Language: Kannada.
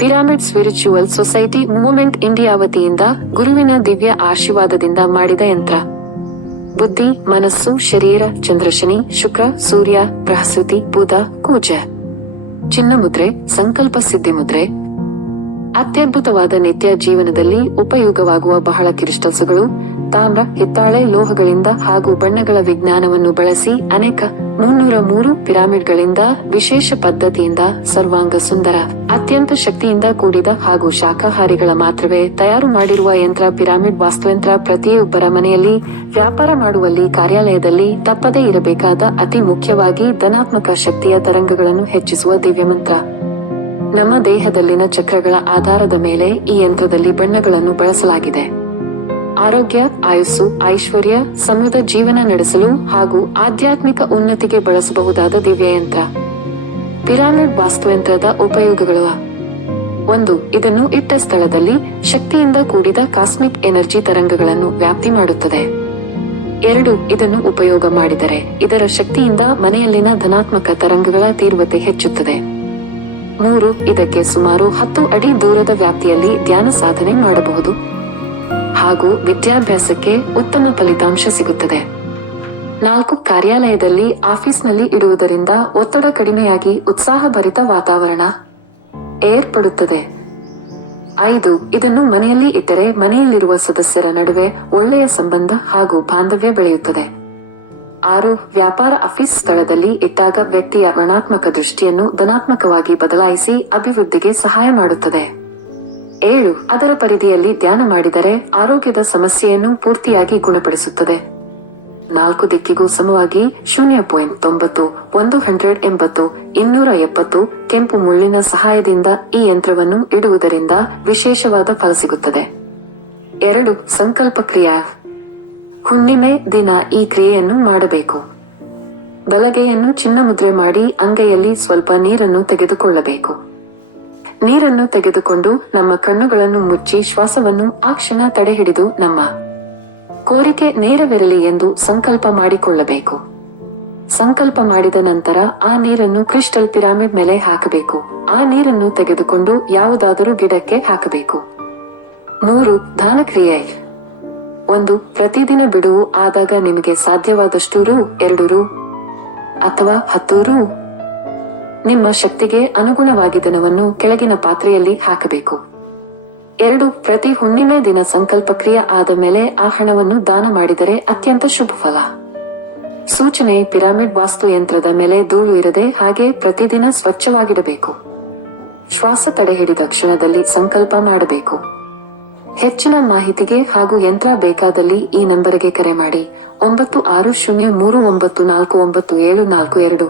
Pyramid spiritual society movement India ವತಿಯಿಂದ ಗುರುವಿನ ದಿವ್ಯ ಆಶೀರ್ವಾದದಿಂದ ಮಾಡಿದ ಯಂತ್ರ. ಬುದ್ಧಿ, ಮನಸ್ಸು, ಶರೀರ, ಚಂದ್ರಶನಿ, ಶುಕ್ರ, ಸೂರ್ಯ, ಬೃಹಸ್ಪತಿ, ಬುಧ, ಕುಜ. ಚಿನ್ನ ಮುದ್ರೆ, ಸಂಕಲ್ಪ ಸಿದ್ಧಿ ಮುದ್ರೆ. ಅತ್ಯದ್ಭುತವಾದ ನಿತ್ಯ ಜೀವನದಲ್ಲಿ ಉಪಯೋಗವಾಗುವ ಬಹಳ ಕ್ರಿಸ್ಟಲ್ಸ್ಗಳು, ತಾಮ್ರ, ಹಿತ್ತಾಳೆ, ಲೋಹಗಳಿಂದ ಹಾಗೂ ಬಣ್ಣಗಳ ವಿಜ್ಞಾನವನ್ನು ಬಳಸಿ ಅನೇಕ 303 ಪಿರಾಮಿಡ್ಗಳಿಂದ ವಿಶೇಷ ಪದ್ಧತಿಯಿಂದ ಸರ್ವಾಂಗ ಸುಂದರ, ಅತ್ಯಂತ ಶಕ್ತಿಯಿಂದ ಕೂಡಿದ ಹಾಗೂ ಶಾಕಾಹಾರಿಗಳ ಮಾತ್ರವೇ ತಯಾರು ಮಾಡಿರುವ ಯಂತ್ರ. ಪಿರಾಮಿಡ್ ವಾಸ್ತುಯಂತ್ರ ಪ್ರತಿಯೊಬ್ಬರ ಮನೆಯಲ್ಲಿ, ವ್ಯಾಪಾರ ಮಾಡುವಲ್ಲಿ, ಕಾರ್ಯಾಲಯದಲ್ಲಿ ತಪ್ಪದೇ ಇರಬೇಕಾದ ಅತಿ ಮುಖ್ಯವಾಗಿ ಧನಾತ್ಮಕ ಶಕ್ತಿಯ ತರಂಗಗಳನ್ನು ಹೆಚ್ಚಿಸುವ ದಿವ್ಯಮಂತ್ರ. ನಮ್ಮ ದೇಹದಲ್ಲಿನ ಚಕ್ರಗಳ ಆಧಾರದ ಮೇಲೆ ಈ ಯಂತ್ರದಲ್ಲಿ ಬಣ್ಣಗಳನ್ನು ಬಳಸಲಾಗಿದೆ. ಆರೋಗ್ಯ, ಆಯುಸ್ಸು, ಐಶ್ವರ್ಯ, ಸಮೃದ್ಧ ಜೀವನ ನಡೆಸಲು ಹಾಗೂ ಆಧ್ಯಾತ್ಮಿಕ ಉನ್ನತಿಗೆ ಬಳಸಬಹುದಾದ ದಿವ್ಯಯಂತ್ರ. ಪಿರಾಮಿಡ್ ವಾಸ್ತುಯಂತ್ರದ ಉಪಯೋಗಗಳು: 1. ಇದನ್ನು ಇಟ್ಟ ಸ್ಥಳದಲ್ಲಿ ಶಕ್ತಿಯಿಂದ ಕೂಡಿದ ಕಾಸ್ಮಿಕ್ ಎನರ್ಜಿ ತರಂಗಗಳನ್ನು ವ್ಯಾಪ್ತಿ ಮಾಡುತ್ತದೆ. 2. ಇದನ್ನು ಉಪಯೋಗ ಮಾಡಿದರೆ ಇದರ ಶಕ್ತಿಯಿಂದ ಮನೆಯಲ್ಲಿನ ಧನಾತ್ಮಕ ತರಂಗಗಳ ತೀವ್ರತೆ ಹೆಚ್ಚುತ್ತದೆ. 3. ಇದಕ್ಕೆ ಸುಮಾರು 10 ಅಡಿ ದೂರದ ವ್ಯಾಪ್ತಿಯಲ್ಲಿ ಧ್ಯಾನ ಸಾಧನೆ ಮಾಡಬಹುದು ಹಾಗೂ ವಿದ್ಯಾಭ್ಯಾಸಕ್ಕೆ ಉತ್ತಮ ಫಲಿತಾಂಶ ಸಿಗುತ್ತದೆ. 4. ಕಾರ್ಯಾಲಯದಲ್ಲಿ, ಆಫೀಸ್ನಲ್ಲಿ ಇಡುವುದರಿಂದ ಒತ್ತಡ ಕಡಿಮೆಯಾಗಿ ಉತ್ಸಾಹಭರಿತ ವಾತಾವರಣ ಏರ್ಪಡುತ್ತದೆ. 5. ಇದನ್ನು ಮನೆಯಲ್ಲಿ ಇಟ್ಟರೆ ಮನೆಯಲ್ಲಿರುವ ಸದಸ್ಯರ ನಡುವೆ ಒಳ್ಳೆಯ ಸಂಬಂಧ ಹಾಗೂ ಬಾಂಧವ್ಯ ಬೆಳೆಯುತ್ತದೆ. 6. ವ್ಯಾಪಾರ ಆಫೀಸ್ ಸ್ಥಳದಲ್ಲಿ ಇಟ್ಟಾಗ ವ್ಯಕ್ತಿಯ ಋಣಾತ್ಮಕ ದೃಷ್ಟಿಯನ್ನು ಧನಾತ್ಮಕವಾಗಿ ಬದಲಾಯಿಸಿ ಅಭಿವೃದ್ಧಿಗೆ ಸಹಾಯ ಮಾಡುತ್ತದೆ. 7. ಅದರ ಪರಿಧಿಯಲ್ಲಿ ಧ್ಯಾನ ಮಾಡಿದರೆ ಆರೋಗ್ಯದ ಸಮಸ್ಯೆಯನ್ನು ಪೂರ್ತಿಯಾಗಿ ಗುಣಪಡಿಸುತ್ತದೆ. 4 ದಿಕ್ಕಿಗೂ ಸಮವಾಗಿ 0.90, 180, 270 ಕೆಂಪು ಮುಳ್ಳಿನ ಸಹಾಯದಿಂದ ಈ ಯಂತ್ರವನ್ನು ಇಡುವುದರಿಂದ ವಿಶೇಷವಾದ ಫಲ ಸಿಗುತ್ತದೆ. 2. ಸಂಕಲ್ಪ ಕ್ರಿಯಾ. ಹುಣ್ಣಿಮೆ ದಿನ ಈ ಕ್ರಿಯೆಯನ್ನು ಮಾಡಬೇಕು. ಬಲಗೈಯನ್ನು ಚಿನ್ನ ಮುದ್ರೆ ಮಾಡಿ ಅಂಗೈಯಲ್ಲಿ ಸ್ವಲ್ಪ ನೀರನ್ನು ತೆಗೆದುಕೊಳ್ಳಬೇಕು. ನೀರನ್ನು ತೆಗೆದುಕೊಂಡು ನಮ್ಮ ಕಣ್ಣುಗಳನ್ನು ಮುಚ್ಚಿ ಶ್ವಾಸವನ್ನು ಆ ಕ್ಷಣ ತಡೆಹಿಡಿದು ನಮ್ಮ ಕೋರಿಕೆ ನೆರವೇರಲಿ ಎಂದು ಸಂಕಲ್ಪ ಮಾಡಿಕೊಳ್ಳಬೇಕು. ಸಂಕಲ್ಪ ಮಾಡಿದ ನಂತರ ಆ ನೀರನ್ನು ಕ್ರಿಸ್ಟಲ್ ಪಿರಾಮಿಡ್ ಮೇಲೆ ಹಾಕಬೇಕು. ಆ ನೀರನ್ನು ತೆಗೆದುಕೊಂಡು ಯಾವುದಾದರೂ ಗಿಡಕ್ಕೆ ಹಾಕಬೇಕು. 3. ದಾನ ಕ್ರಿಯೆ. 1. ಪ್ರತಿದಿನ ಬಿಡುವು ಆದಾಗ ನಿಮಗೆ ಸಾಧ್ಯವಾದಷ್ಟು ರೂ. 2 ರೂ. ಅಥವಾ 10 ರೂ. ನಿಮ್ಮ ಶಕ್ತಿಗೆ ಅನುಗುಣವಾಗಿ ಧನವನ್ನು ಕೆಳಗಿನ ಪಾತ್ರೆಯಲ್ಲಿ ಹಾಕಬೇಕು. 2. ಪ್ರತಿ ಹುಣ್ಣಿಮೆ ದಿನ ಸಂಕಲ್ಪ ಕ್ರಿಯೆ ಆದ ಮೇಲೆ ಆ ಹಣವನ್ನು ದಾನ ಮಾಡಿದರೆ ಅತ್ಯಂತ ಶುಭ ಫಲ. ಸೂಚನೆ: ಪಿರಾಮಿಡ್ ವಾಸ್ತುಯಂತ್ರದ ಮೇಲೆ ಧೂಳು ಇರದೆ ಹಾಗೆ ಪ್ರತಿದಿನ ಸ್ವಚ್ಛವಾಗಿಡಬೇಕು. ಶ್ವಾಸ ತಡೆ ಹಿಡಿದ ಕ್ಷಣದಲ್ಲಿ ಸಂಕಲ್ಪ ಮಾಡಬೇಕು. ಹೆಚ್ಚಿನ ಮಾಹಿತಿಗೆ ಹಾಗೂ ಯಂತ್ರ ಬೇಕಾದಲ್ಲಿ ಈ ನಂಬರಿಗೆ ಕರೆ ಮಾಡಿ 9603399742.